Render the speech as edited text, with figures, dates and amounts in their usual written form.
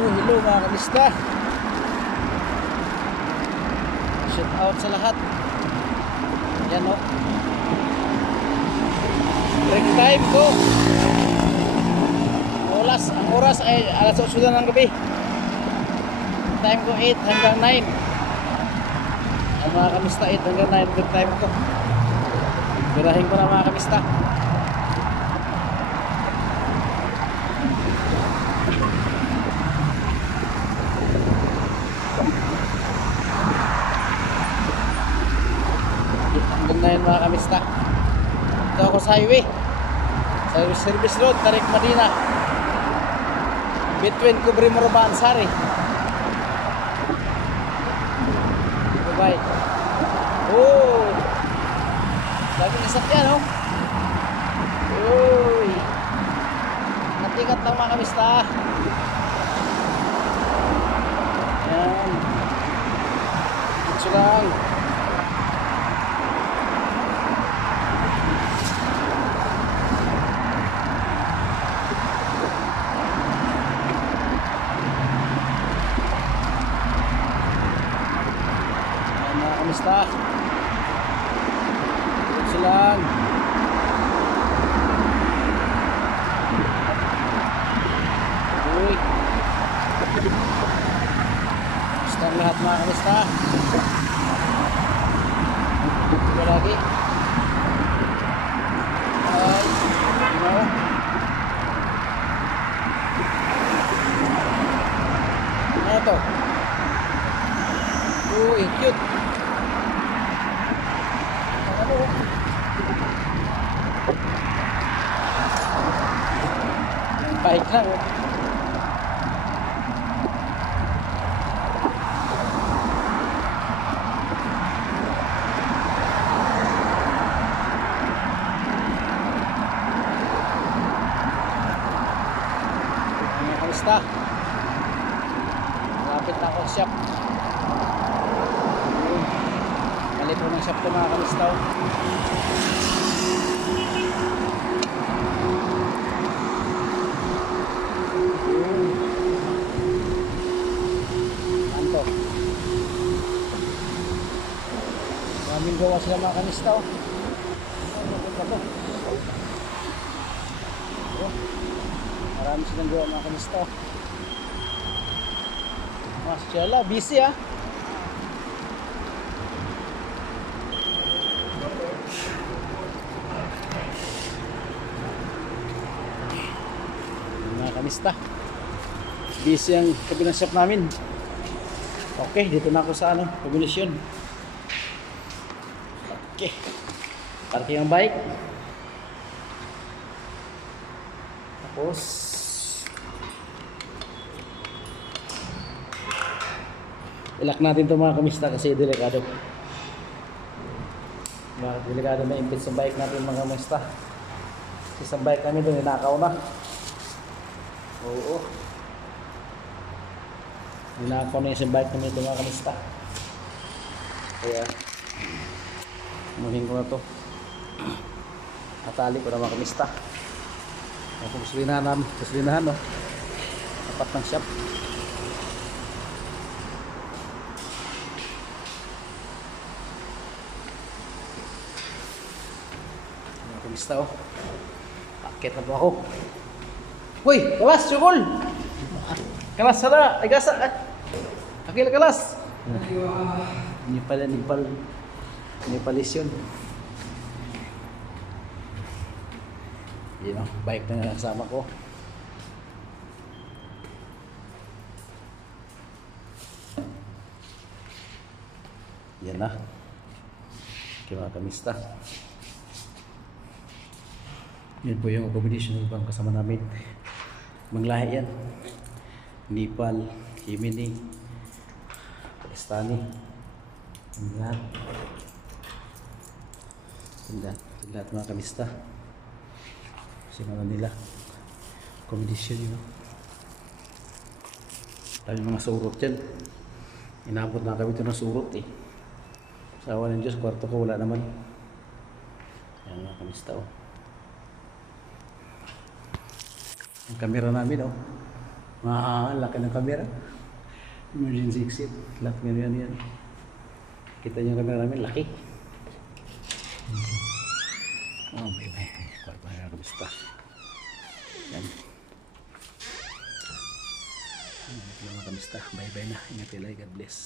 So hello mga kamista, shout out sa lahat. Yan o, break time ko. Ang oras ay alas 8 ng gabi. Time ko 8 hanggang 9. Ang mga kamista, 8 hanggang 9 break time ko. Birahin ko na mga kamista. Na yun mga kamista. Ito ako sa highway, sa service road, Tarik Madina, between Kubri Morobaan Sari. Bye. Oh, lagi nasakyan oh. Uy, natikat lang mga kamista. Yan, ito lang. Kamusta? Ito lang. Uy. Kamusta ang lahat mga kamusta? Ito lagi. Ay, ano? Ano ito? Uy, cute. Baik lang oh. Kamusta? Malapit na ako shop. Malit ko ng shop ko mga kamusta oh. Maraming gawa sila mga kanista oh. Marami silang gawa mga kanista oh. Masyaallah, busy ah. Mga kanista, busy ang kabilang shop namin. Okay, dito na ako sa ano, kombinasyon. Okay, parking ang bike. Tapos ilak natin ito mga kamista kasi delikado. Delikado na impit sa bike natin mga kamista. Kasi sa bike namin ito ninakaw na. Oo, ninakaw na yung sa bike namin ito mga kamista. Kaya muhin ko na to. Natali ko na mga kamista. Kung gasolinahan namin, gasolinahan no, tapat ng shop. Mga kamista oh, pakit na po ako. Uy, kalas, sukol! Kalas sana, agasa akil kalas. Nipalis yun. Yun o, bike na kasama ko. Yan na. Okay mga kamista, yan po yung accommodation ng ibang kasama namin. Manglahi yan, Nepal, Yemeni, Pakistani. Yan lahat mga kamista. Sinala nila accommodation yun. Tayo mga surot yan. Inabot na kami ito ng surot eh. Sa awa ng Diyos, kwarto ko wala naman. Yan mga kamista oh. Ang camera namin oh. Laki ng camera. Emergency exit. Lahat ganyan yan. Kita niyo yung camera namin, laki. Oh, bye-bye. Bye-bye, kamusta? Yan. Mga kamusta. Bye-bye na. Ingat kayo. God bless.